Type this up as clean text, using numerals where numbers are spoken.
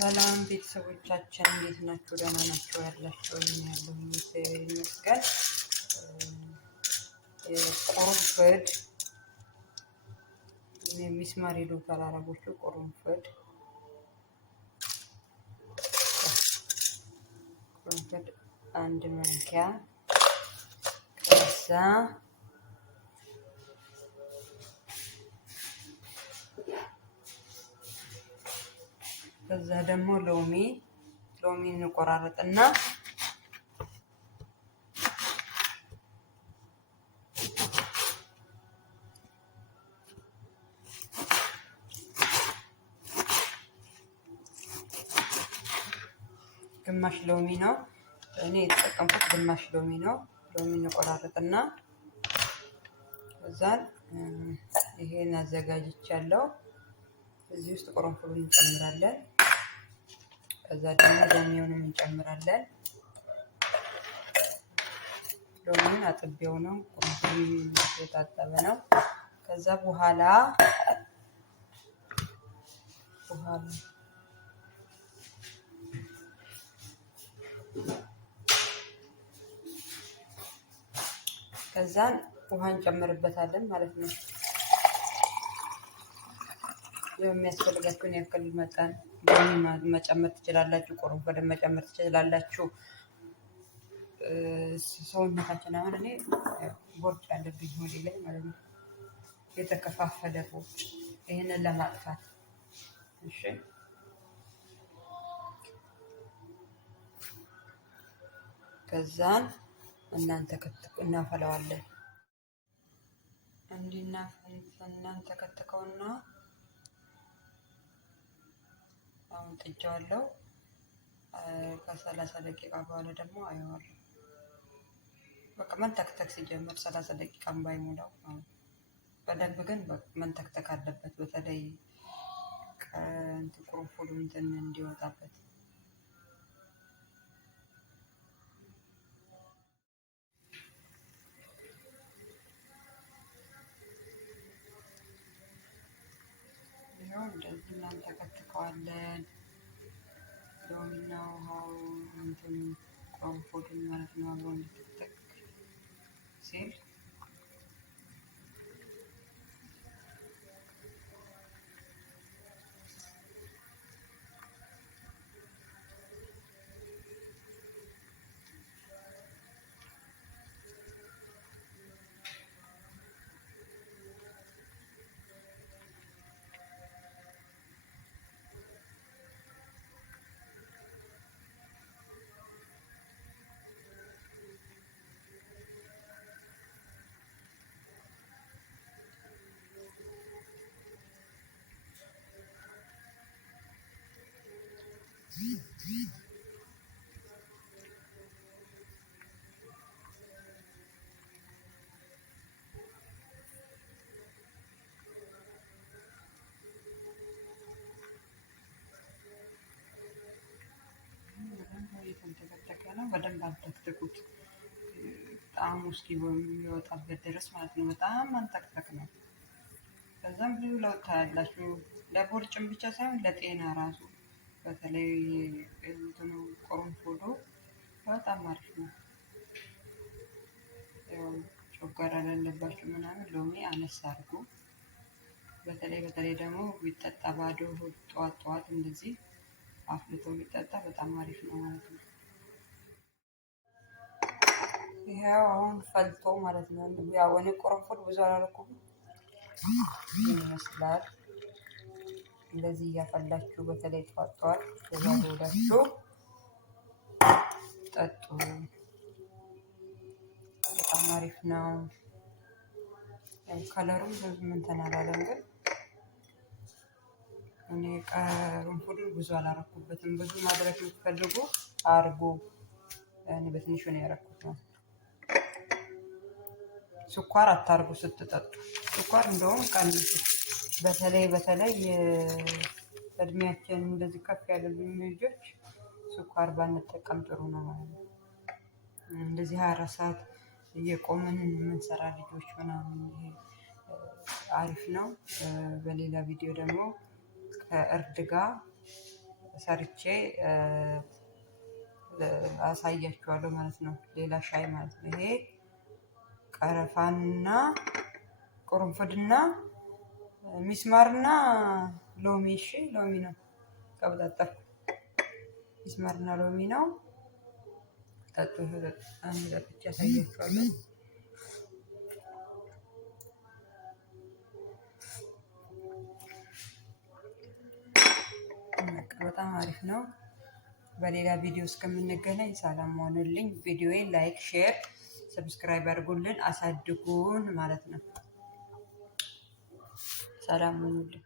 ሰላም ቤተሰቦቻችን እንዴት ናችሁ? ደህና ናችሁ? ያላችሁ ያለው ይመስገን። ቁርንፍድ ሚስማር ይሉታል አረቦቹ። ቁርንፍድ አንድ ማንኪያ፣ ከዛ ደግሞ ሎሚ እንቆራረጥና ግማሽ ሎሚ ነው እኔ የተጠቀምኩት፣ ግማሽ ሎሚ ነው። ሎሚ እንቆራረጥና ከዛ ይሄን አዘጋጅቻለሁ። እዚህ ውስጥ ቁርንፉዱን እንጨምራለን። ከዛ ደግሞ ሎሚውን እንጨምራለን። ሎሚውን አጥቤው ነው፣ ቁርንፉዱን የታጠበ ነው። ከዛ በኋላ ከዛን ውሃ እንጨምርበታለን ማለት ነው። የሚያስፈልጋችሁን ያክል መጠን መጨመር ትችላላችሁ። ቁርንፉድን መጨመር ትችላላችሁ። ሰውነታችን አሁን እኔ ቦርጭ ያለብኝ ሆዴ ላይ ማለት ነው፣ የተከፋፈለ ቦርጭ፣ ይህንን ለማጥፋት እሺ። ከዛን እናፈላዋለን። እናንተ ከትከውና አሁን ጥጃዋለሁ። ከ30 ደቂቃ በኋላ ደግሞ አየዋለሁ። በቃ መንተክተክ ሲጀምር 30 ደቂቃም ባይሞላው በደንብ ግን መንተክተክ አለበት። በተለይ ቁርንፉዱ እንትን እንዲወጣበት። እንደዚህ እናንተከትከዋለን። ሎሚና ውሃው እንትን ቁርንፉዱን ማለት ነው አብሮ እንዲተክ ሲል የተንተከተከ ነው። በደንብ አልተክተኩት፣ ጣዕሙ እስኪወጣበት ድረስ ማለት ነው። በጣም አንተክተክ ነው። ከዛም ብዙ ለውጥ ታያላችሁ። ለቦርጭም ብቻ ሳይሆን ለጤና ራሱ፣ በተለይ እንትኑ ቁርንፉዱ በጣም አሪፍ ነው። ጨጓራ ላለባችሁ ምናምን ሎሚ አነስ አድርጉ። በተለይ ደግሞ ቢጠጣ ባዶ ሆድ ጠዋት እንደዚህ አፍልቶ ቢጠጣ በጣም አሪፍ ነው ማለት ነው። ይሄው አሁን ፈልቶ ማለት ነው። ያው እኔ ቁርንፉድ ብዙ አላደረኩም ይመስላል። እንደዚህ እያፈላችሁ በተለይ ጠዋት ሆዳችሁ ጠጡ። በጣም አሪፍ ነው። ከለሩም ምን ተናላለም፣ ግን እኔ ቁርንፉዱን ብዙ አላረኩበትም። ብዙ ማድረግ የምትፈልጉ አርጉ። እኔ በትንሹ ነው ያረኩት። ስኳር አታርጉ ስትጠጡ። ስኳር እንደውም ቀንሱ። በተለይ እድሜያችን እንደዚህ ከፍ ያለብን ልጆች ስኳር ባንጠቀም ጥሩ ነው ማለት ነው። እንደዚህ 24 ሰዓት እየቆምን የምንሰራ ልጆች ምናምን አሪፍ ነው። በሌላ ቪዲዮ ደግሞ ከእርድ ጋር ሰርቼ አሳያችኋለሁ ማለት ነው። ሌላ ሻይ ማለት ነው። ይሄ ቀረፋና ቁርንፍድና ሚስማርና ሎሚ። እሺ ሎሚ ነው ቀብጣጠርኩ። ሚስማርና ሎሚ ነው። ጠጡ። አንድ ጠጥቼ አሳያችኋለሁ። በጣም አሪፍ ነው። በሌላ ቪዲዮ እስከምንገናኝ ሰላም ሆኑልኝ። ቪዲዮዬን ላይክ፣ ሼር፣ ሰብስክራይብ አድርጉልን፣ አሳድጉን ማለት ነው። ሰላም ሆኑልኝ።